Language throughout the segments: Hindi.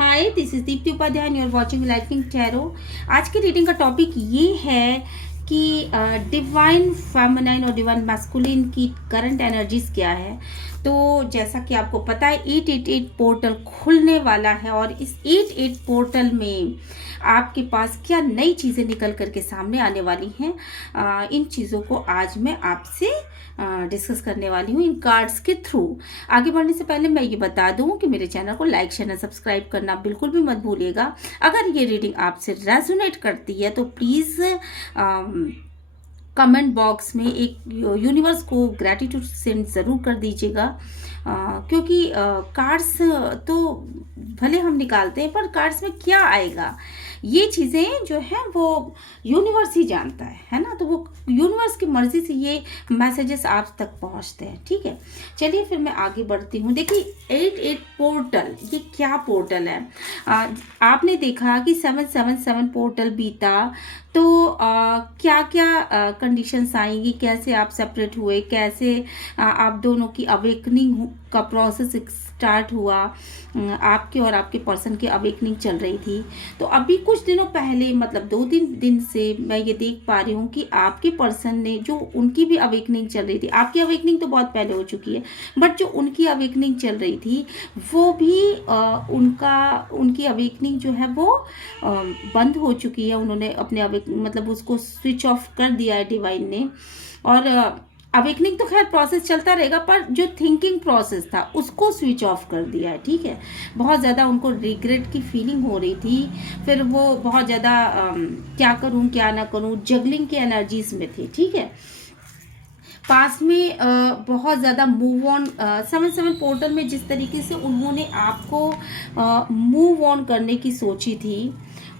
Hi, this is Deepti Upadhyay and you are watching lifing tarot. आज की रीडिंग का टॉपिक ये है कि डिवाइन फेमिनाइन और डिवाइन मैस्कुलिन की करंट एनर्जीज क्या है। तो जैसा कि आपको पता है 888 पोर्टल खुलने वाला है और इस 88 पोर्टल में आपके पास क्या नई चीज़ें निकल करके सामने आने वाली हैं, इन चीज़ों को आज मैं आपसे डिस्कस करने वाली हूँ इन कार्ड्स के थ्रू। आगे बढ़ने से पहले मैं ये बता दूँ कि मेरे चैनल को लाइक शेयर सब्सक्राइब करना बिल्कुल भी मत भूलिएगा। अगर ये रीडिंग आपसे रेजोनेट करती है तो प्लीज़ कमेंट बॉक्स में एक यूनिवर्स को ग्रैटिट्यूड सेंड ज़रूर कर दीजिएगा, क्योंकि कार्ड्स तो भले हम निकालते हैं पर कार्ड्स में क्या आएगा ये चीज़ें जो है वो यूनिवर्स ही जानता है ना। तो वो यूनिवर्स की मर्जी से ये मैसेजेस आप तक पहुंचते हैं। ठीक है, चलिए फिर मैं आगे बढ़ती हूँ। देखिए 88 पोर्टल, ये क्या पोर्टल है। आपने देखा कि 777 पोर्टल बीता तो क्या क्या कंडीशंस आएंगी, कैसे आप सेपरेट हुए, कैसे आप दोनों की अवेकनिंग का प्रोसेस स्टार्ट हुआ, आपके और आपके पर्सन की अवेकनिंग चल रही थी। तो अभी कुछ दिनों पहले, मतलब 2-3 दिन से मैं ये देख पा रही हूँ कि आपके पर्सन ने, जो उनकी भी अवेकनिंग चल रही थी, आपकी अवेकनिंग तो बहुत पहले हो चुकी है, बट जो उनकी अवेकनिंग चल रही थी वो भी उनकी अवेकनिंग जो है वो बंद हो चुकी है। उन्होंने अपने मतलब उसको स्विच ऑफ कर दिया है डिवाइन ने। और अवेकनिंग तो खैर प्रोसेस चलता रहेगा, पर जो थिंकिंग प्रोसेस था उसको स्विच ऑफ कर दिया है। ठीक है, बहुत ज़्यादा उनको रिग्रेट की फीलिंग हो रही थी, फिर वो बहुत ज़्यादा क्या करूं क्या ना करूं, जगलिंग की एनर्जीज में थे। ठीक है, पास में बहुत ज़्यादा मूव ऑन 7-7 पोर्टल में जिस तरीके से उन्होंने आपको मूव ऑन करने की सोची थी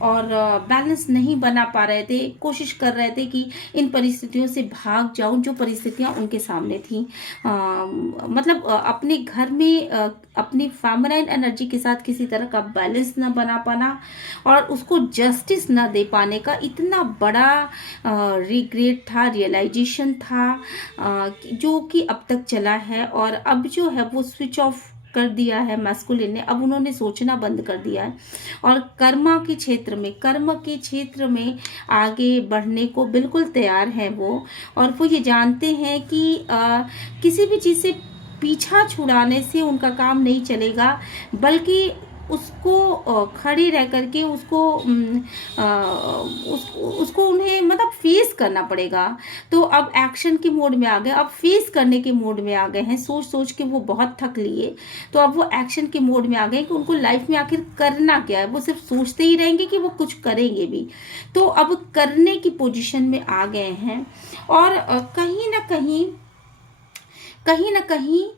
और बैलेंस नहीं बना पा रहे थे, कोशिश कर रहे थे कि इन परिस्थितियों से भाग जाऊं जो परिस्थितियां उनके सामने थी। मतलब अपने घर में अपनी फेमिनाइन एनर्जी के साथ किसी तरह का बैलेंस ना बना पाना और उसको जस्टिस ना दे पाने का इतना बड़ा रिग्रेट था, रियलाइजेशन था, जो कि अब तक चला है। और अब जो है वो स्विच ऑफ कर दिया है मैस्कुलिन ने। अब उन्होंने सोचना बंद कर दिया है और कर्म के क्षेत्र में आगे बढ़ने को बिल्कुल तैयार है वो। और वो ये जानते हैं कि किसी भी चीज़ से पीछा छुड़ाने से उनका काम नहीं चलेगा, बल्कि उसको खड़े रह करके उसको उन्हें मतलब फेस करना पड़ेगा। तो अब एक्शन के मोड में आ गए, अब फेस करने के मोड में आ गए हैं। सोच सोच के वो बहुत थक लिए, तो अब वो एक्शन के मोड में आ गए कि उनको लाइफ में आखिर करना क्या है। वो सिर्फ सोचते ही रहेंगे कि वो कुछ करेंगे भी, तो अब करने की पोजीशन में आ गए हैं। और कहीं ना कहीं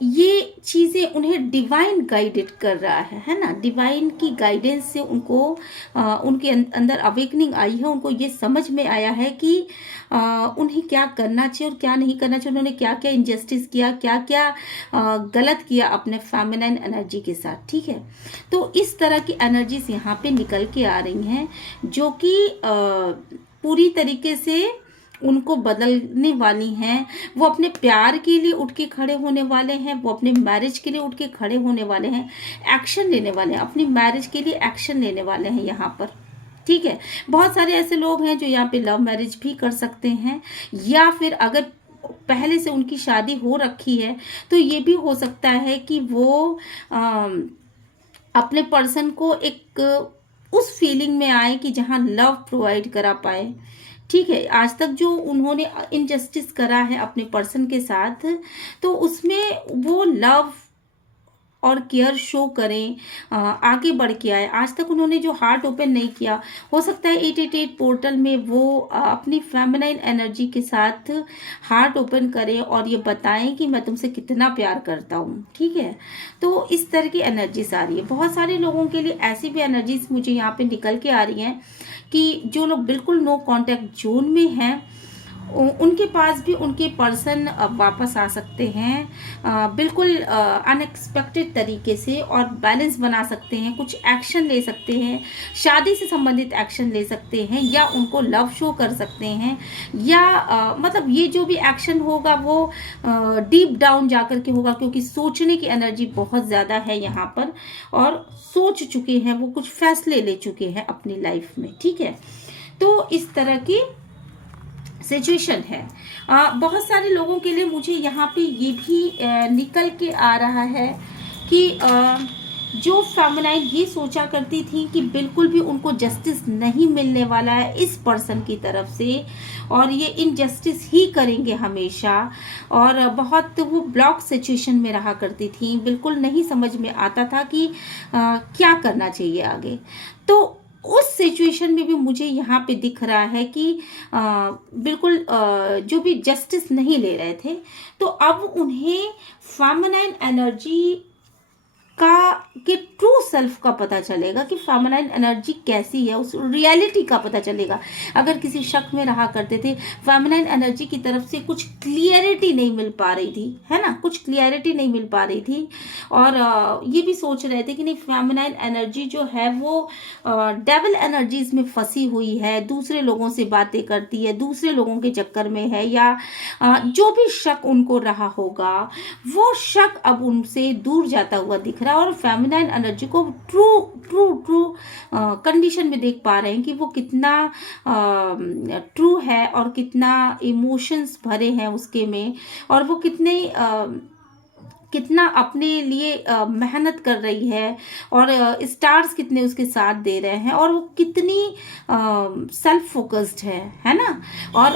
ये चीज़ें उन्हें डिवाइन गाइडेड कर रहा है ना। डिवाइन की गाइडेंस से उनको उनके अंदर अवेकनिंग आई है। उनको ये समझ में आया है कि उन्हें क्या करना चाहिए और क्या नहीं करना चाहिए। उन्होंने क्या क्या इनजस्टिस किया, क्या क्या गलत किया अपने फेमिनाइन एनर्जी के साथ। ठीक है, तो इस तरह की एनर्जीज यहाँ पे निकल के आ रही हैं, जो कि पूरी तरीके से उनको बदलने वाली हैं। वो अपने प्यार के लिए उठ के खड़े होने वाले हैं, वो अपने मैरिज के लिए उठ के खड़े होने वाले हैं, एक्शन लेने वाले हैं, अपनी मैरिज के लिए एक्शन लेने वाले हैं यहाँ पर। ठीक है, बहुत सारे ऐसे लोग हैं जो यहाँ पे लव मैरिज भी कर सकते हैं, या फिर अगर पहले से उनकी शादी हो रखी है तो ये भी हो सकता है कि वो अपने पर्सन को एक उस फीलिंग में आए कि जहाँ लव प्रोवाइड करा पाए। ठीक है, आज तक जो उन्होंने इनजस्टिस करा है अपने पर्सन के साथ, तो उसमें वो लव और केयर शो करें, आगे बढ़ के आए। आज तक उन्होंने जो हार्ट ओपन नहीं किया, हो सकता है 888 पोर्टल में वो अपनी फेमिनाइन एनर्जी के साथ हार्ट ओपन करें और ये बताएं कि मैं तुमसे कितना प्यार करता हूँ। ठीक है, तो इस तरह की एनर्जीज आ रही है। बहुत सारे लोगों के लिए ऐसी भी एनर्जीज मुझे यहाँ पे निकल के आ रही हैं कि जो लोग बिल्कुल नो कॉन्टैक्ट जोन में हैं उनके पास भी उनके पर्सन वापस आ सकते हैं, बिल्कुल अनएक्सपेक्टेड तरीके से, और बैलेंस बना सकते हैं, कुछ एक्शन ले सकते हैं, शादी से संबंधित एक्शन ले सकते हैं, या उनको लव शो कर सकते हैं, या मतलब ये जो भी एक्शन होगा वो डीप डाउन जाकर के होगा, क्योंकि सोचने की एनर्जी बहुत ज़्यादा है यहाँ पर, और सोच चुके हैं, वो कुछ फैसले ले चुके हैं अपनी लाइफ में। ठीक है, तो इस तरह की सिचुएशन है। बहुत सारे लोगों के लिए मुझे यहाँ पे ये भी निकल के आ रहा है कि जो फेमिनाइन ये सोचा करती थी कि बिल्कुल भी उनको जस्टिस नहीं मिलने वाला है इस पर्सन की तरफ से, और ये इनजस्टिस ही करेंगे हमेशा, और बहुत वो ब्लॉक सिचुएशन में रहा करती थी, बिल्कुल नहीं समझ में आता था कि क्या करना चाहिए आगे। तो उस सिचुएशन में भी मुझे यहाँ पे दिख रहा है कि बिल्कुल जो भी जस्टिस नहीं ले रहे थे, तो अब उन्हें फेमिनाइन एनर्जी का कि ट्रू सेल्फ का पता चलेगा कि फेमिनाइन एनर्जी कैसी है, उस रियलिटी का पता चलेगा। अगर किसी शक में रहा करते थे, फेमिनाइन एनर्जी की तरफ से कुछ क्लियरिटी नहीं मिल पा रही थी, है ना, कुछ क्लियरिटी नहीं मिल पा रही थी, और ये भी सोच रहे थे कि नहीं, फेमिनाइन एनर्जी जो है वो डेविल एनर्जीज में फंसी हुई है, दूसरे लोगों से बातें करती है, दूसरे लोगों के चक्कर में है, या जो भी शक उनको रहा होगा वो शक अब उनसे दूर जाता हुआ दिख रहा है, और फेमिनाइन एनर्जी को ट्रू ट्रू ट्रू कंडीशन में देख पा रहे हैं कि वो कितना ट्रू है, और कितना इमोशंस भरे हैं उसके में, और वो कितना अपने लिए मेहनत कर रही है, और स्टार्स कितने उसके साथ दे रहे हैं, और वो कितनी सेल्फ फोकस्ड है ना, और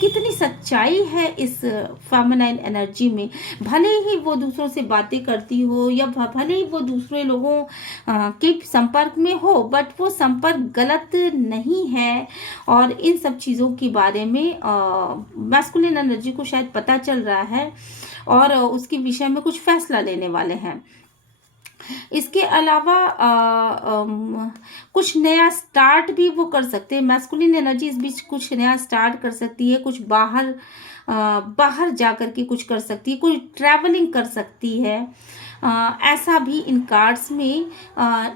कितनी सच्चाई है इस फेमिनाइन एनर्जी में। भले ही वो दूसरों से बातें करती हो, या भले ही वो दूसरे लोगों के संपर्क में हो, बट वो संपर्क गलत नहीं है, और इन सब चीज़ों के बारे में मैस्कुलिन एनर्जी को शायद पता चल रहा है, और उसके विषय में कुछ फैसला लेने वाले हैं। इसके अलावा कुछ नया स्टार्ट भी वो कर सकते हैं। मैस्कुलिन एनर्जी इस बीच कुछ नया स्टार्ट कर सकती है, कुछ बाहर जाकर के कुछ कर सकती है, कोई ट्रैवलिंग कर सकती है, ऐसा भी इन कार्ड्स में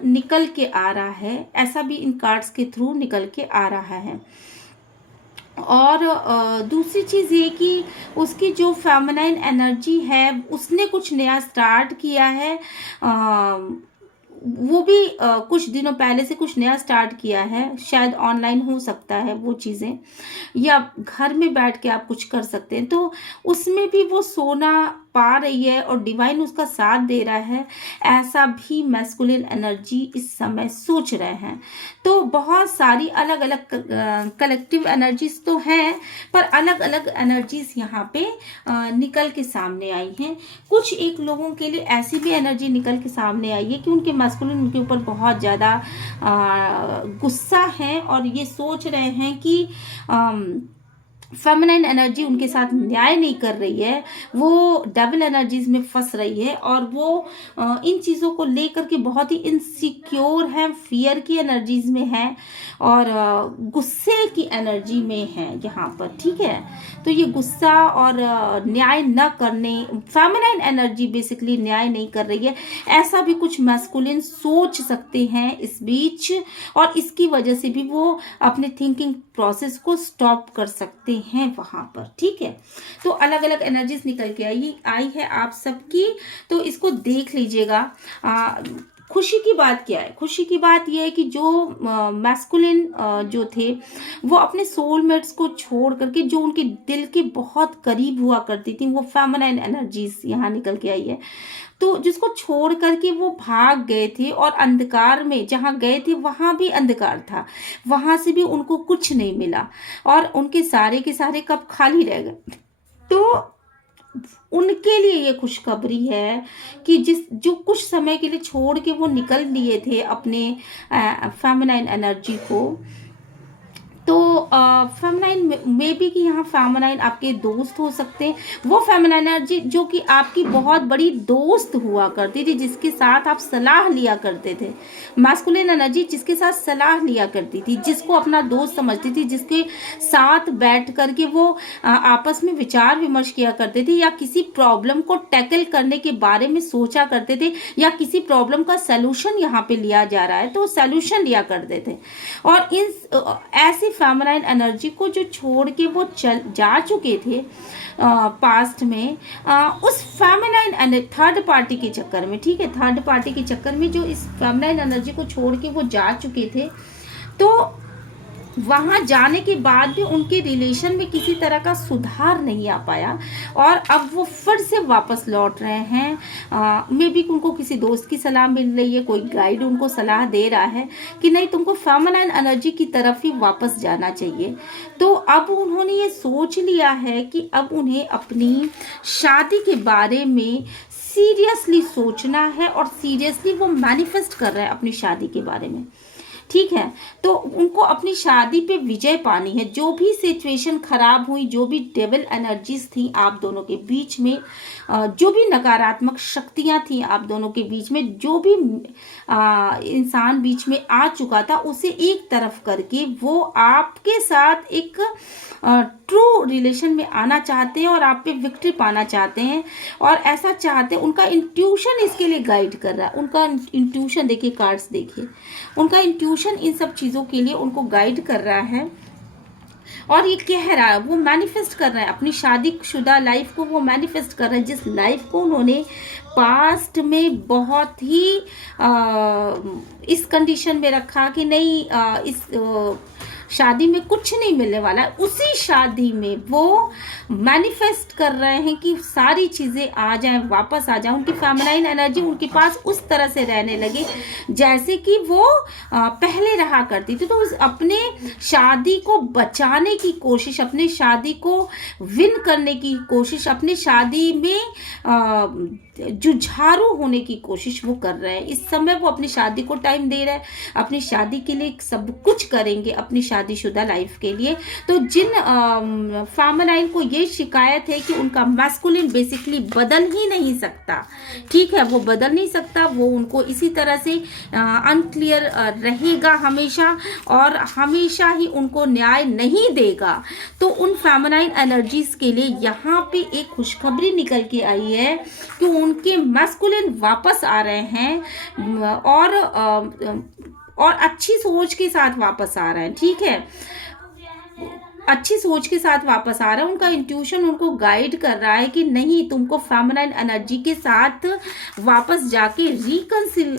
निकल के आ रहा है, ऐसा भी इन कार्ड्स के थ्रू निकल के आ रहा है। और दूसरी चीज़ ये कि उसकी जो फेमिनाइन एनर्जी है उसने कुछ नया स्टार्ट किया है, वो भी कुछ दिनों पहले से कुछ नया स्टार्ट किया है, शायद ऑनलाइन हो सकता है वो चीज़ें, या घर में बैठ के आप कुछ कर सकते हैं, तो उसमें भी वो सोना पा रही है और डिवाइन उसका साथ दे रहा है, ऐसा भी मैस्कुलिन एनर्जी इस समय सोच रहे हैं। तो बहुत सारी अलग अलग कलेक्टिव एनर्जीज तो हैं, पर अलग अलग एनर्जीज यहाँ पे निकल के सामने आई हैं। कुछ एक लोगों के लिए ऐसी भी एनर्जी निकल के सामने आई है कि उनके मैस्कुलिन उनके ऊपर बहुत ज़्यादा गुस्सा है, और ये सोच रहे हैं कि फेमिनाइन एनर्जी उनके साथ न्याय नहीं कर रही है, वो डेविल एनर्जीज में फंस रही है, और वो इन चीज़ों को लेकर के बहुत ही इनसिक्योर है, फियर की एनर्जीज में है, और गुस्से की एनर्जी में है यहाँ पर। ठीक है, तो ये गुस्सा और न्याय न करने, फेमिनाइन एनर्जी बेसिकली न्याय नहीं कर रही है, ऐसा भी कुछ मैस्कुलिन सोच सकते हैं इस बीच, और इसकी वजह से भी वो अपने थिंकिंग प्रोसेस को स्टॉप कर सकते हैं वहां पर। ठीक है, तो अलग अलग एनर्जीज निकल के आई है आप सबकी, तो इसको देख लीजिएगा। खुशी की बात क्या है? खुशी की बात यह है कि जो मैस्कुलिन जो थे वो अपने सोलमेट्स को छोड़ करके जो उनके दिल के बहुत करीब हुआ करती थी, वो फेमिनाइन एनर्जीज यहाँ निकल के आई है, तो जिसको छोड़ करके वो भाग गए थे, और अंधकार में जहाँ गए थे वहाँ भी अंधकार था, वहाँ से भी उनको कुछ नहीं मिला, और उनके सारे के सारे कप खाली रह गए। तो उनके लिए ये खुशखबरी है कि जो कुछ समय के लिए छोड़ के वो निकल लिए थे अपने फेमिनाइन एनर्जी को, तो फेमिनाइन में भी कि यहाँ फेमिनाइन आपके दोस्त हो सकते हैं, वो फेमिनाइन एनर्जी जो कि आपकी बहुत बड़ी दोस्त हुआ करती थी, जिसके साथ आप सलाह लिया करते थे। मैस्कुलिन एनर्जी जिसके साथ सलाह लिया करती थी, जिसको अपना दोस्त समझती थी, जिसके साथ बैठ करके वो आपस में विचार विमर्श किया करते थे, या किसी प्रॉब्लम को टैकल करने के बारे में सोचा करते थे, या किसी प्रॉब्लम का सलूशन यहाँ पे लिया जा रहा है तो सलूशन लिया करते थे। और इन ऐसी फेमिनाइन एनर्जी को जो छोड़ के वो जा चुके थे पास्ट में, उस फेमिनाइन थर्ड पार्टी के चक्कर में, ठीक है, थर्ड पार्टी के चक्कर में जो इस फेमिनाइन एनर्जी को छोड़ के वो जा चुके थे, तो वहाँ जाने के बाद भी उनके रिलेशन में किसी तरह का सुधार नहीं आ पाया, और अब वो फिर से वापस लौट रहे हैं। मे बी उनको किसी दोस्त की सलाह मिल रही है, कोई गाइड उनको सलाह दे रहा है कि नहीं तुमको फेमिनाइन एनर्जी की तरफ ही वापस जाना चाहिए। तो अब उन्होंने ये सोच लिया है कि अब उन्हें अपनी शादी के बारे में सीरियसली सोचना है, और सीरियसली वो मैनिफेस्ट कर रहे हैं अपनी शादी के बारे में, ठीक है। तो उनको अपनी शादी पे विजय पानी है। जो भी सिचुएशन खराब हुई, जो भी डेविल एनर्जीज थी आप दोनों के बीच में, जो भी नकारात्मक शक्तियां थी आप दोनों के बीच में, जो भी इंसान बीच में आ चुका था, उसे एक तरफ करके वो आपके साथ एक ट्रू रिलेशन में आना चाहते हैं और आप पे विक्ट्री पाना चाहते हैं, और ऐसा चाहते हैं। उनका इंट्यूशन इसके लिए गाइड कर रहा है। उनका इंट्यूशन देखिए, कार्ड्स देखिए, उनका इंट्यूशन इन सब चीज़ों के लिए उनको गाइड कर रहा है, और ये कह रहा है, वो मैनिफेस्ट कर रहे हैं अपनी शादीशुदा लाइफ को, वो मैनिफेस्ट कर रहे हैं जिस लाइफ को उन्होंने पास्ट में बहुत ही इस कंडीशन में रखा कि नहीं, इस शादी में कुछ नहीं मिलने वाला है, उसी शादी में वो मैनिफेस्ट कर रहे हैं कि सारी चीज़ें आ जाएं, वापस आ जाएं। उनकी फेमिनाइन एनर्जी उनके पास उस तरह से रहने लगे जैसे कि वो पहले रहा करती थी। तो अपने शादी को बचाने की कोशिश, अपने शादी को विन करने की कोशिश, अपने शादी में जुझारू होने की कोशिश वो कर रहे हैं। इस समय वो अपनी शादी को टाइम दे रहे हैं, अपनी शादी के लिए सब कुछ करेंगे अपनी शादीशुदा लाइफ के लिए। तो जिन फेमिनाइन को ये शिकायत है कि उनका मैस्कुलिन बेसिकली बदल ही नहीं सकता, ठीक है, वो बदल नहीं सकता, वो उनको इसी तरह से अनक्लियर रहेगा हमेशा, और हमेशा ही उनको न्याय नहीं देगा। तो उन फेमिनाइन एनर्जीज के लिए यहाँ पे एक खुशखबरी निकल के आई है कि उनके मैस्कुलिन वापस आ रहे हैं, और अच्छी सोच के साथ वापस आ रहे हैं, ठीक है, अच्छी सोच के साथ वापस आ रहा है। उनका इंट्यूशन उनको गाइड कर रहा है कि नहीं, तुमको फेमिनाइन एनर्जी के साथ वापस जाके रिकंसिल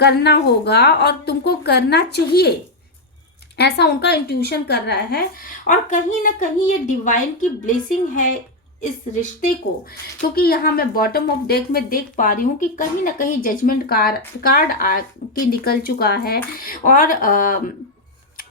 करना होगा, और तुमको करना चाहिए, ऐसा उनका इंट्यूशन कर रहा है। और कहीं ना कहीं ये डिवाइन की ब्लेसिंग है इस रिश्ते को, क्योंकि यहाँ मैं बॉटम ऑफ डेक में देख पा रही हूँ कि कहीं ना कहीं जजमेंट कार्ड आके निकल चुका है, और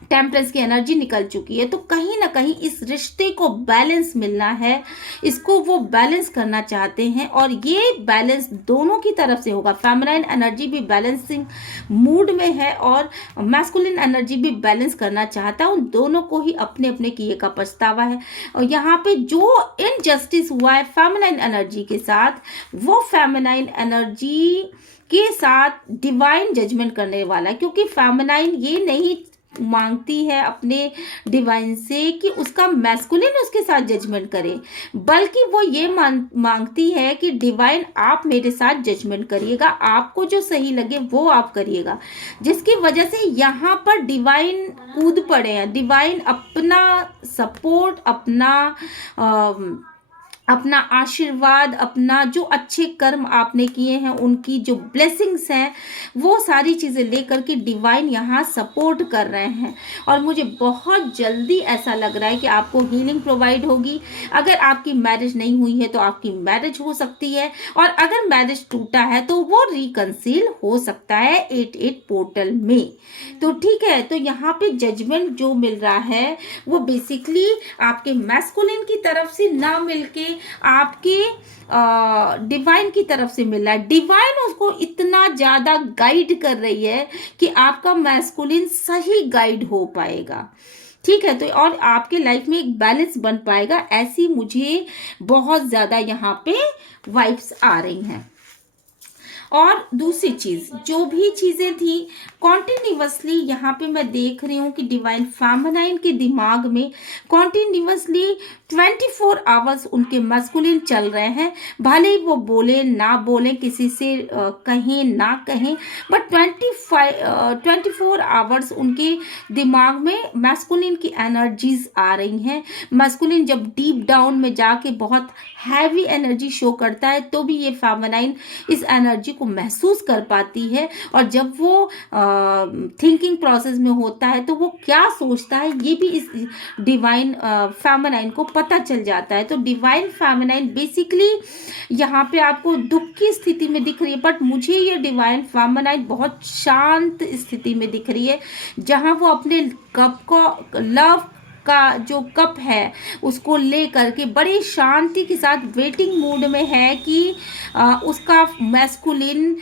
टेम्परेंस की एनर्जी निकल चुकी है। तो कहीं ना कहीं इस रिश्ते को बैलेंस मिलना है, इसको वो बैलेंस करना चाहते हैं, और ये बैलेंस दोनों की तरफ से होगा। फेमिनाइन एनर्जी भी बैलेंसिंग मूड में है, और मैस्कुलिन एनर्जी भी बैलेंस करना चाहता है। उन दोनों को ही अपने अपने किए का पछतावा है। और यहाँ पे जो इनजस्टिस हुआ है फेमिनाइन एनर्जी के साथ, वो फेमिनाइन एनर्जी के साथ डिवाइन जजमेंट करने वाला है, क्योंकि फेमिनाइन ये नहीं मांगती है अपने डिवाइन से कि उसका मैस्कुलिन उसके साथ जजमेंट करे, बल्कि वो ये मांगती है कि डिवाइन आप मेरे साथ जजमेंट करिएगा, आपको जो सही लगे वो आप करिएगा। जिसकी वजह से यहाँ पर डिवाइन कूद पड़े हैं। डिवाइन अपना सपोर्ट, अपना आशीर्वाद, अपना जो अच्छे कर्म आपने किए हैं, उनकी जो ब्लेसिंग्स हैं, वो सारी चीज़ें लेकर के डिवाइन यहाँ सपोर्ट कर रहे हैं। और मुझे बहुत जल्दी ऐसा लग रहा है कि आपको हीलिंग प्रोवाइड होगी। अगर आपकी मैरिज नहीं हुई है तो आपकी मैरिज हो सकती है, और अगर मैरिज टूटा है तो वो रिकंसील हो सकता है 8-8 पोर्टल में। तो ठीक है, तो यहाँ पे जजमेंट जो मिल रहा है वो बेसिकली आपके मैस्कुलिन की तरफ से ना मिलके आपके डिवाइन की तरफ से मिल रहा है। डिवाइन उसको इतना ज्यादा गाइड कर रही है कि आपका मैस्कुलिन सही गाइड हो पाएगा। ठीक है। तो और आपके लाइफ में एक बैलेंस बन पाएगा, ऐसी मुझे बहुत ज़्यादा यहाँ पे वाइब्स आ रही हैं। और दूसरी चीज, जो भी चीजें थी कॉन्टिन्यूसली यहाँ पे मैं देख रही हूँ कि डिवाइन फेमिनाइन के दिमाग में कॉन्टिन्यूसली 24 आवर्स उनके मस्कुलिन चल रहे हैं। भले ही वो बोले ना बोले, किसी से कहें ना कहें, बट 24 आवर्स उनके दिमाग में मैस्कुलिन की एनर्जीज आ रही हैं। मैस्कुलिन जब डीप डाउन में जाके बहुत हैवी एनर्जी शो करता है तो भी ये फेमिनाइन इस एनर्जी को महसूस कर पाती है। और जब वो थिंकिंग प्रोसेस में होता है तो वो क्या सोचता है ये भी इस डिवाइन फेमिनाइन को पता चल जाता है। तो डिवाइन फेमिनाइन बेसिकली यहाँ पे आपको दुख की स्थिति में दिख रही है, बट मुझे ये डिवाइन फेमिनाइन बहुत शांत स्थिति में दिख रही है, जहाँ वो अपने कप को, लव का जो कप है उसको ले करके बड़ी शांति के साथ वेटिंग मूड में है कि उसका मैस्कुलिन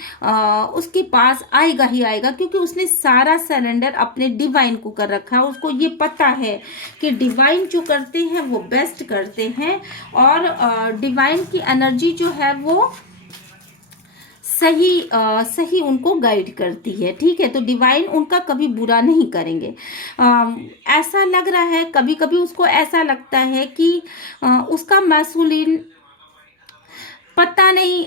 उसके पास आएगा ही आएगा, क्योंकि उसने सारा सरेंडर अपने डिवाइन को कर रखा है। उसको ये पता है कि डिवाइन जो करते हैं वो बेस्ट करते हैं, और डिवाइन की एनर्जी जो है वो सही उनको गाइड करती है। ठीक है, तो डिवाइन उनका कभी बुरा नहीं करेंगे। ऐसा लग रहा है, कभी कभी उसको ऐसा लगता है कि उसका मैस्कुलिन पता नहीं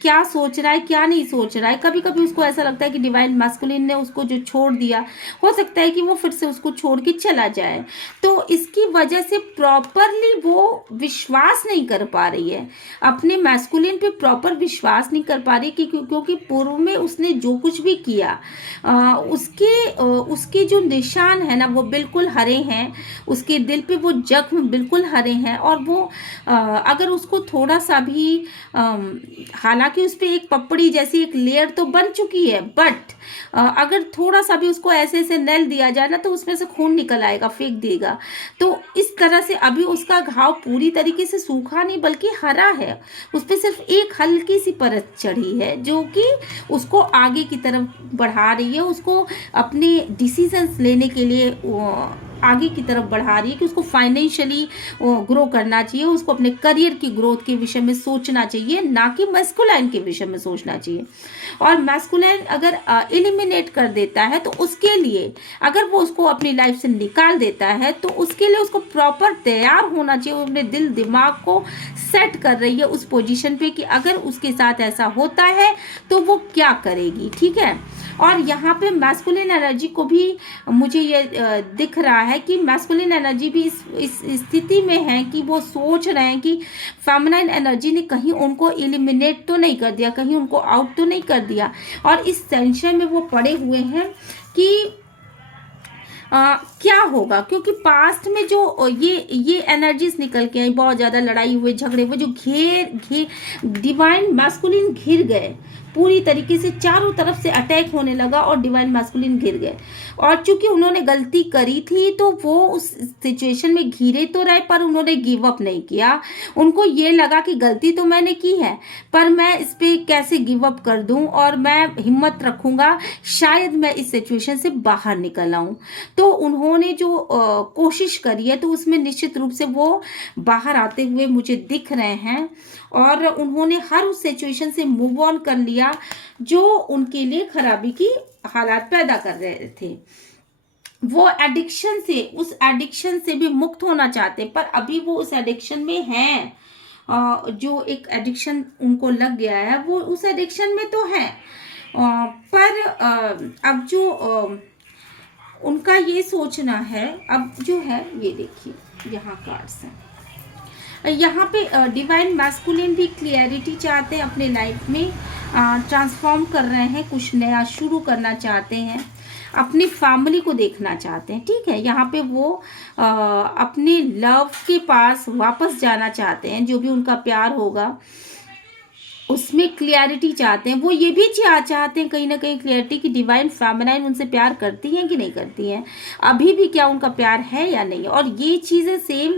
क्या सोच रहा है क्या नहीं सोच रहा है। कभी कभी उसको ऐसा लगता है कि डिवाइन मैस्कुलिन ने उसको जो छोड़ दिया, हो सकता है कि वो फिर से उसको छोड़ के चला जाए। तो इसकी वजह से प्रॉपरली वो विश्वास नहीं कर पा रही है, अपने मैस्कुलिन पे प्रॉपर विश्वास नहीं कर पा रही, क्योंकि पूर्व में उसने जो कुछ भी किया उसके जो निशान है ना वो बिल्कुल हरे हैं, उसके दिल पे वो जख्म बिल्कुल हरे हैं। और वो अगर उसको थोड़ा सा भी हालांकि उस पर एक पपड़ी जैसी एक लेयर तो बन चुकी है, बट अगर थोड़ा सा भी उसको ऐसे ऐसे नल दिया जाए ना तो उसमें से खून निकल आएगा, फेंक देगा। तो इस तरह से अभी उसका घाव पूरी तरीके से सूखा नहीं बल्कि हरा है, उस पर सिर्फ एक हल्की सी परत चढ़ी है जो कि उसको आगे की तरफ बढ़ा रही है, उसको अपने डिसीजंस लेने के लिए आगे की तरफ बढ़ा रही है कि उसको फाइनेंशियली ग्रो करना चाहिए, उसको अपने करियर की ग्रोथ के विषय में सोचना चाहिए, ना कि मैस्कुलाइन के विषय में सोचना चाहिए। और मैस्कुलाइन अगर एलिमिनेट कर देता है तो उसके लिए, अगर वो उसको अपनी लाइफ से निकाल देता है तो उसके लिए उसको प्रॉपर तैयार होना चाहिए। वो अपने दिल दिमाग को सेट कर रही है उस पोजीशन पे कि अगर उसके साथ ऐसा होता है तो वो क्या करेगी। ठीक है, और यहाँ पे मैस्कुलिन एनर्जी को भी मुझे ये दिख रहा है कि मैस्कुलिन एनर्जी भी इस स्थिति में है कि वो सोच रहे हैं कि फेमिनाइन एनर्जी ने कहीं उनको एलिमिनेट तो नहीं कर दिया, कहीं उनको आउट तो नहीं कर दिया। और इस टेंशन में वो पड़े हुए हैं कि क्या होगा, क्योंकि पास्ट में जो ये एनर्जीज निकल के आई, बहुत ज़्यादा लड़ाई हुए, झगड़े हुए, जो डिवाइन मैस्कुलिन घिर गए पूरी तरीके से, चारों तरफ से अटैक होने लगा और डिवाइन मैस्कुलिन घिर गए। और चूंकि उन्होंने गलती करी थी तो वो उस सिचुएशन में घिरे तो रहे पर उन्होंने गिव अप नहीं किया। उनको ये लगा कि गलती तो मैंने की है पर मैं इस पे कैसे गिव अप कर दूं, और मैं हिम्मत रखूंगा, शायद मैं इस सिचुएशन से बाहर निकल आऊं। तो उन्होंने जो कोशिश करी है तो उसमें निश्चित रूप से वो बाहर आते हुए मुझे दिख रहे हैं, और उन्होंने हर उस सिचुएशन से मूव ऑन कर लिया जो उनके लिए खराबी की हालात पैदा कर रहे थे। वो एडिक्शन से, उस एडिक्शन से भी मुक्त होना चाहते, पर अभी वो उस एडिक्शन में हैं। जो एक एडिक्शन उनको लग गया है वो उस एडिक्शन में तो है, पर अब जो उनका ये सोचना है, अब जो है ये देखिए यहाँ कार्ड्स हैं, यहाँ पे डिवाइन मैस्कुलिन भी क्लियरिटी चाहते हैं अपने लाइफ में, ट्रांसफॉर्म कर रहे हैं, कुछ नया शुरू करना चाहते हैं, अपनी फैमिली को देखना चाहते हैं। ठीक है, यहाँ पे वो अपने लव के पास वापस जाना चाहते हैं, जो भी उनका प्यार होगा उसमें क्लियरिटी चाहते हैं। वो ये भी चाहते हैं कहीं ना कहीं क्लियरिटी कि डिवाइन फेमिनाइन उनसे प्यार करती हैं कि नहीं करती हैं, अभी भी क्या उनका प्यार है या नहीं। और ये चीज़ें सेम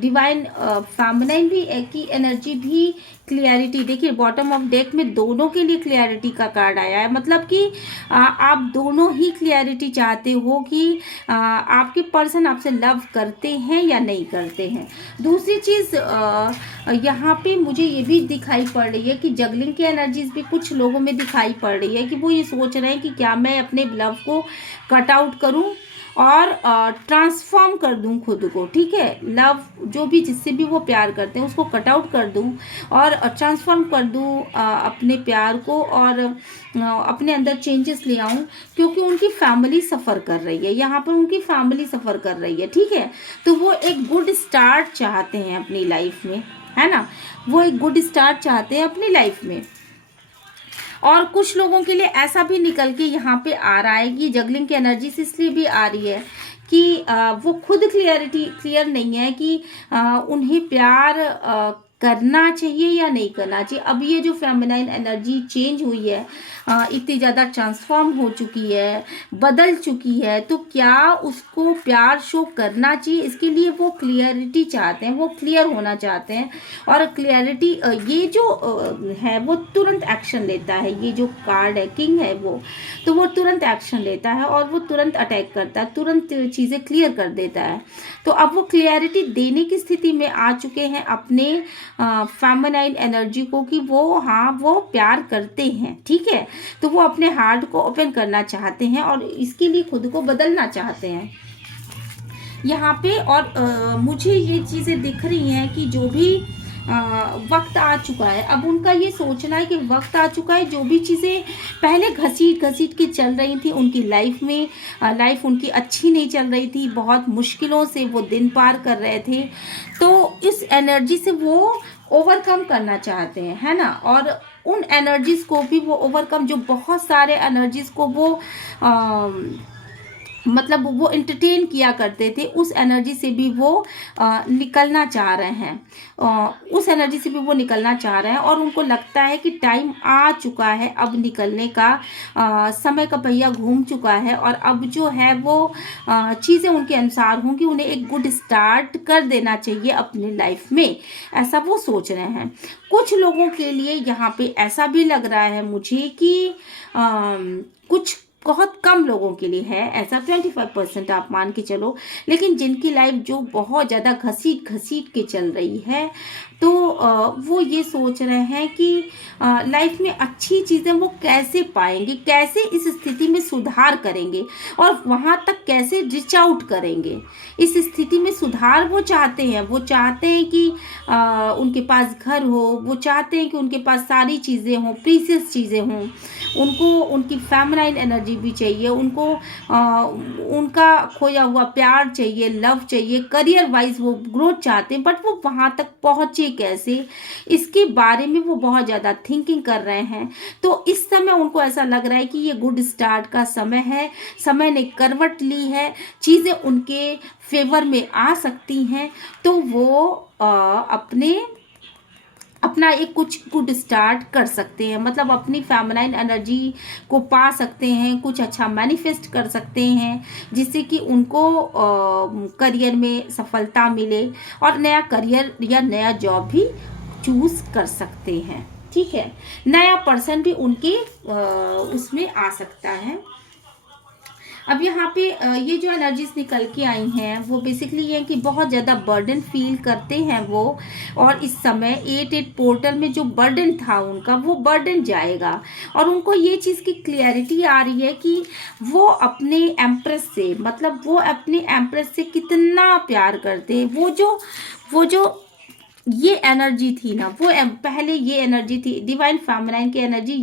डिवाइन फेमिनाइन भी की एनर्जी भी क्लियरिटी, देखिए बॉटम ऑफ डेक में दोनों के लिए क्लियरिटी का कार्ड आया है, मतलब कि आप दोनों ही क्लियरिटी चाहते हो कि आपके पर्सन आपसे लव करते हैं या नहीं करते हैं। दूसरी चीज़ यहाँ पे मुझे ये भी दिखाई पड़ रही है कि जगलिंग की एनर्जीज भी कुछ लोगों में दिखाई पड़ रही है कि वो ये सोच रहे हैं कि क्या मैं अपने लव को कट आउट करूँ और ट्रांसफॉर्म कर दूं खुद को, ठीक है, लव जो भी जिससे भी वो प्यार करते हैं उसको कट आउट कर दूं और ट्रांसफॉर्म कर दूं अपने प्यार को, और अपने अंदर चेंजेस ले आऊं, क्योंकि उनकी फैमिली सफ़र कर रही है, यहाँ पर उनकी फैमिली सफ़र कर रही है, ठीक है। तो वो एक गुड स्टार्ट चाहते हैं अपनी लाइफ में, है ना, वो एक गुड स्टार्ट चाहते हैं अपनी लाइफ में। और कुछ लोगों के लिए ऐसा भी निकल के यहाँ पे आ रहा है कि जगलिंग की एनर्जी से इसलिए भी आ रही है कि वो खुद क्लियर नहीं है कि उन्हें प्यार करना चाहिए या नहीं करना चाहिए। अब ये जो फेमिनाइन एनर्जी चेंज हुई है, इतनी ज़्यादा ट्रांसफॉर्म हो चुकी है, बदल चुकी है, तो क्या उसको प्यार शो करना चाहिए, इसके लिए वो क्लियरिटी चाहते हैं, वो क्लियर होना चाहते हैं। और क्लियरिटी ये जो है वो तुरंत एक्शन लेता है, ये जो कार्ड है किंग है वो, तो वो तुरंत एक्शन लेता है और वो तुरंत अटैक करता है, तुरंत चीज़ें क्लियर कर देता है। तो अब वो क्लियरिटी देने की स्थिति में आ चुके हैं अपने फेमिनाइन एनर्जी को कि वो हाँ वो प्यार करते हैं, ठीक है। तो वो अपने हार्ट को ओपन करना चाहते हैं और इसके लिए खुद को बदलना चाहते हैं यहाँ पे। और मुझे ये चीज़ें दिख रही हैं कि जो भी वक्त आ चुका है, अब उनका ये सोचना है कि वक्त आ चुका है, जो भी चीज़ें पहले घसीट घसीट के चल रही थी उनकी लाइफ में, लाइफ उनकी अच्छी नहीं चल रही थी, बहुत मुश्किलों से वो दिन पार कर रहे थे, तो इस एनर्जी से वो ओवरकम करना चाहते हैं, है ना। और उन एनर्जीज को भी वो ओवरकम, जो बहुत सारे एनर्जीज को वो मतलब वो एंटरटेन किया करते थे, उस एनर्जी से भी वो निकलना चाह रहे हैं, उस एनर्जी से भी वो निकलना चाह रहे हैं। और उनको लगता है कि टाइम आ चुका है अब निकलने का, समय का पहिया घूम चुका है और अब जो है वो चीज़ें उनके अनुसार होंगी, उन्हें एक गुड स्टार्ट कर देना चाहिए अपनी लाइफ में, ऐसा वो सोच रहे हैं। कुछ लोगों के लिए यहाँ पे ऐसा भी लग रहा है मुझे कि कुछ बहुत कम लोगों के लिए है ऐसा, 25% आप मान के चलो, लेकिन जिनकी लाइफ जो बहुत ज़्यादा घसीट घसीट के चल रही है, तो वो ये सोच रहे हैं कि लाइफ में अच्छी चीज़ें वो कैसे पाएंगे, कैसे इस स्थिति में सुधार करेंगे और वहाँ तक कैसे रीच आउट करेंगे। इस स्थिति में सुधार वो चाहते हैं, वो चाहते हैं कि उनके पास घर हो, वो चाहते हैं कि उनके पास सारी चीज़ें हों, प्रीशियस चीज़ें हों, उनको उनकी फेमिनाइन एनर्जी भी चाहिए, उनको उनका खोया हुआ प्यार चाहिए, लव चाहिए, करियर वाइज वो ग्रोथ चाहते हैं, बट वो वहाँ तक पहुँचे कैसे, इसके बारे में वो बहुत ज़्यादा थिंकिंग कर रहे हैं। तो इस समय उनको ऐसा लग रहा है कि ये गुड स्टार्ट का समय है, समय ने करवट ली है, चीज़ें उनके फेवर में आ सकती हैं, तो वो अपना एक कुछ गुड स्टार्ट कर सकते हैं, मतलब अपनी फेमिनाइन एनर्जी को पा सकते हैं, कुछ अच्छा मैनिफेस्ट कर सकते हैं, जिससे कि उनको करियर में सफलता मिले और नया करियर या नया जॉब भी चूज कर सकते हैं, ठीक है। नया पर्सन भी उनके उसमें आ सकता है। अब यहाँ पे ये जो एनर्जीज निकल के आई हैं वो बेसिकली ये है कि बहुत ज़्यादा बर्डन फील करते हैं वो, और इस समय 8 पोर्टल में जो बर्डन था उनका वो बर्डन जाएगा और उनको ये चीज़ की क्लियरिटी आ रही है कि वो अपने एम्प्रेस से, मतलब वो अपने एम्प्रेस से कितना प्यार करते हैं। वो जो ये एनर्जी थी ना, वो पहले ये एनर्जी थी डिवाइन फेमिनाइन की एनर्जी,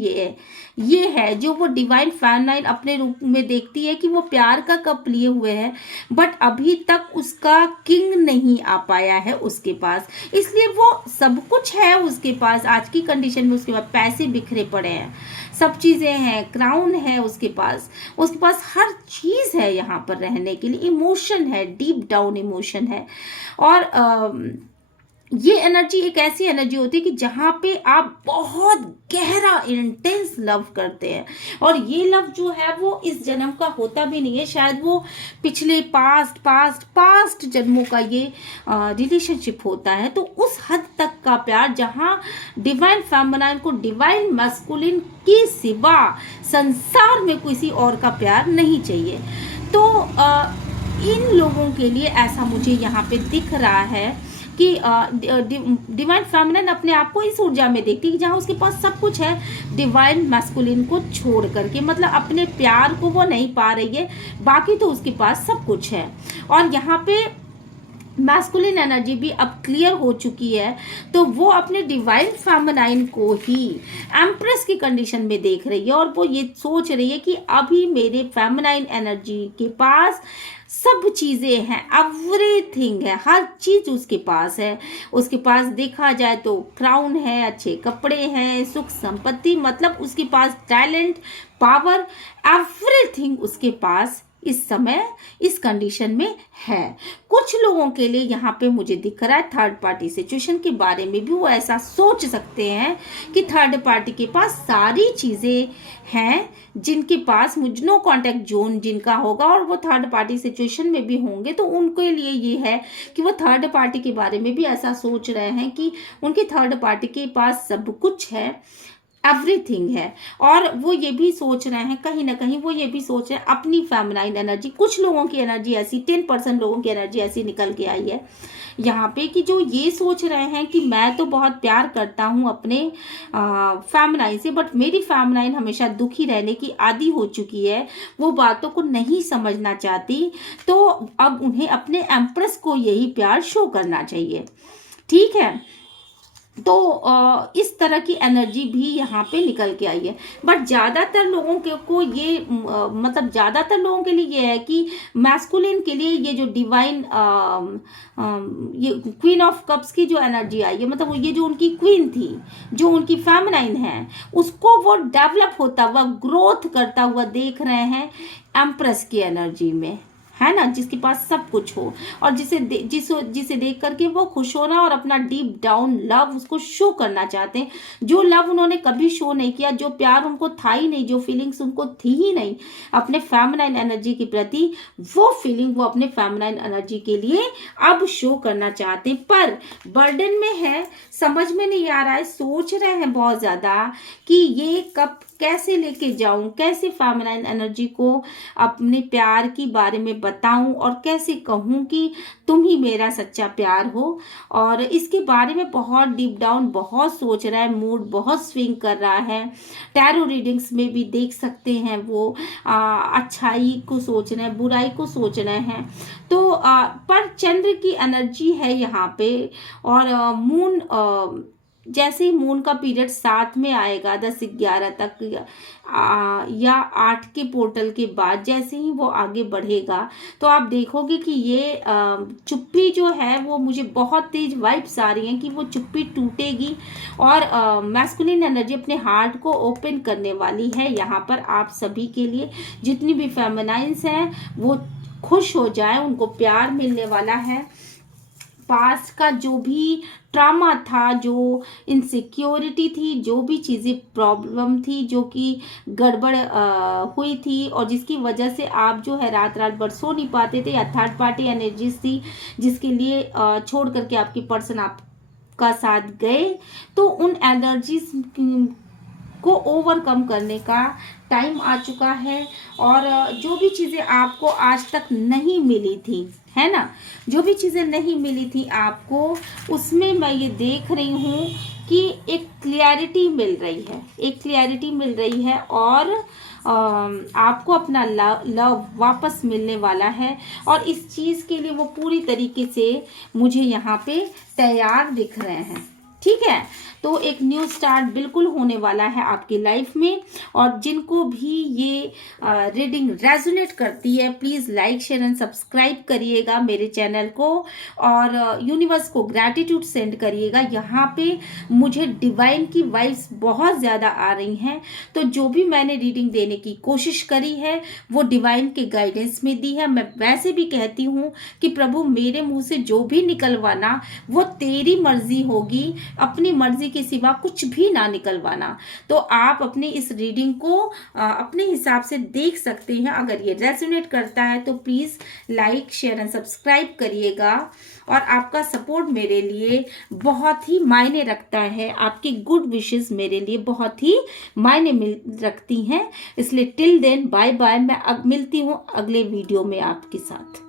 ये है जो वो डिवाइन फेमिनाइन अपने रूप में देखती है कि वो प्यार का कप लिए हुए है, बट अभी तक उसका किंग नहीं आ पाया है उसके पास, इसलिए वो सब कुछ है उसके पास आज की कंडीशन में, उसके पास पैसे बिखरे पड़े हैं, सब चीज़ें हैं, क्राउन है उसके पास हर चीज़ है यहाँ पर रहने के लिए, इमोशन है, डीप डाउन इमोशन है। और ये एनर्जी एक ऐसी एनर्जी होती है कि जहाँ पे आप बहुत गहरा इंटेंस लव करते हैं, और ये लव जो है वो इस जन्म का होता भी नहीं है, शायद वो पिछले पास्ट पास्ट पास्ट जन्मों का ये रिलेशनशिप होता है। तो उस हद तक का प्यार जहाँ डिवाइन फेमिनाइन को डिवाइन मैस्कुलिन के सिवा संसार में किसी और का प्यार नहीं चाहिए। तो इन लोगों के लिए ऐसा मुझे यहाँ पे दिख रहा है कि डिवाइन फेमिनिन अपने आप को इस ऊर्जा में देखती है कि जहाँ उसके पास सब कुछ है, डिवाइन मैस्कुलिन को छोड़ करके, मतलब अपने प्यार को वो नहीं पा रही है, बाकी तो उसके पास सब कुछ है। और यहाँ पे मैस्कुलिन एनर्जी भी अब क्लियर हो चुकी है, तो वो अपने डिवाइन फेमिनाइन को ही एम्प्रेस की कंडीशन में देख रही है, और वो ये सोच रही है कि अभी मेरे फेमिनाइन एनर्जी के पास सब चीज़ें हैं, एवरीथिंग है, हर चीज़ उसके पास है। उसके पास देखा जाए तो क्राउन है, अच्छे कपड़े हैं, सुख संपत्ति, मतलब उसके पास टैलेंट, पावर, एवरीथिंग उसके पास इस समय इस कंडीशन में है। कुछ लोगों के लिए यहाँ पे मुझे दिख रहा है थर्ड पार्टी सिचुएशन के बारे में भी वो ऐसा सोच सकते हैं कि थर्ड पार्टी के पास सारी चीज़ें हैं, जिनके पास मुझ नो कॉन्टैक्ट जोन जिनका होगा और वो थर्ड पार्टी सिचुएशन में भी होंगे, तो उनके लिए ये है कि वो थर्ड पार्टी के बारे में भी ऐसा सोच रहे हैं कि उनके थर्ड पार्टी के पास सब कुछ है, एवरीथिंग है। और वो ये भी सोच रहे हैं, कहीं ना कहीं वो ये भी सोच रहे हैं अपनी फेमिनाइन एनर्जी, कुछ लोगों की एनर्जी ऐसी, 10% लोगों की एनर्जी ऐसी निकल के आई है यहाँ पे कि जो ये सोच रहे हैं कि मैं तो बहुत प्यार करता हूँ अपने फेमिनाइन से, बट मेरी फेमिनाइन हमेशा दुखी रहने की आदी हो चुकी है, वो बातों को नहीं समझना चाहती, तो अब उन्हें अपने एम्प्रेस को यही प्यार शो करना चाहिए। ठीक है, तो इस तरह की एनर्जी भी यहाँ पे निकल के आई है। बट ज़्यादातर लोगों के को ये मतलब ज़्यादातर लोगों के लिए ये है कि मैस्कुलिन के लिए ये जो डिवाइन ये क्वीन ऑफ कप्स की जो एनर्जी आई है, मतलब ये जो उनकी क्वीन थी, जो उनकी फेमिनाइन है, उसको वो डेवलप होता हुआ, ग्रोथ करता हुआ देख रहे हैं एम्प्रेस की एनर्जी में, है ना, जिसके पास सब कुछ हो, और जिसे देख करके वो खुश होना और अपना डीप डाउन लव उसको शो करना चाहते हैं, जो लव उन्होंने कभी शो नहीं किया, जो प्यार उनको था ही नहीं, जो फीलिंग्स उनको थी ही नहीं अपने फेमिनाइन एनर्जी के प्रति, वो फीलिंग वो अपने फेमिनाइन एनर्जी के लिए अब शो करना चाहते हैं। पर बर्डन में है, समझ में नहीं आ रहा है, सोच रहे हैं बहुत ज़्यादा कि ये कब कैसे लेके जाऊं, कैसे फेमिनाइन एनर्जी को अपने प्यार की बारे में बताऊं, और कैसे कहूं कि तुम ही मेरा सच्चा प्यार हो। और इसके बारे में बहुत डीप डाउन बहुत सोच रहा है, मूड बहुत स्विंग कर रहा है। टैरो रीडिंग्स में भी देख सकते हैं वो अच्छाई को सोच रहे हैं, बुराई को सोच रहे हैं। तो पर चंद्र की एनर्जी है यहाँ पे, और मून जैसे ही मून का पीरियड 7 में आएगा 10-11 तक, या 8 के पोर्टल के बाद जैसे ही वो आगे बढ़ेगा, तो आप देखोगे कि ये चुप्पी जो है वो मुझे बहुत तेज वाइब्स आ रही हैं कि वो चुप्पी टूटेगी, और मैस्कुलिन एनर्जी अपने हार्ट को ओपन करने वाली है यहाँ पर आप सभी के लिए। जितनी भी फेमिनाइंस हैं वो खुश हो जाए, उनको प्यार मिलने वाला है। पास्ट का जो भी ट्रामा था, जो इनसिक्योरिटी थी, जो भी चीज़ें प्रॉब्लम थी, जो कि गड़बड़ हुई थी, और जिसकी वजह से आप जो है रात रात भर सो नहीं पाते थे, या थर्ड पार्टी एनर्जीज थी जिसके लिए छोड़ करके आपकी पर्सन आपका साथ गए, तो उन एनर्जीज को ओवरकम करने का टाइम आ चुका है। और जो भी चीज़ें आपको आज तक नहीं मिली थी, है ना, जो भी चीज़ें नहीं मिली थी आपको, उसमें मैं ये देख रही हूँ कि एक क्लियरिटी मिल रही है, एक क्लियरिटी मिल रही है, और आपको अपना लव वापस मिलने वाला है। और इस चीज़ के लिए वो पूरी तरीके से मुझे यहाँ पे तैयार दिख रहे हैं। ठीक है। तो एक न्यू स्टार्ट बिल्कुल होने वाला है आपकी लाइफ में। और जिनको भी ये रीडिंग रेजोनेट करती है, please like share and subscribe करिएगा मेरे चैनल को, और यूनिवर्स को ग्रैटिट्यूड सेंड करिएगा। यहाँ पे मुझे डिवाइन की वाइब्स बहुत ज़्यादा आ रही हैं, तो जो भी मैंने रीडिंग देने की कोशिश करी है वो डिवाइन के गाइडेंस में दी है। मैं वैसे भी कहती हूँ कि प्रभु मेरे मुंह से जो भी निकलवाना वो तेरी मर्जी होगी, अपनी मर्जी के सिवा कुछ भी ना निकलवाना। तो आप अपनी इस रीडिंग को अपने हिसाब से देख सकते हैं। अगर ये रेजोनेट करता है तो please like share and subscribe करिएगा। और आपका सपोर्ट मेरे लिए बहुत ही मायने रखता है, आपकी गुड विशेस मेरे लिए बहुत ही मायने रखती हैं। इसलिए टिल देन बाय बाय। मैं अब मिलती हूँ अगले वीडियो में आपके साथ।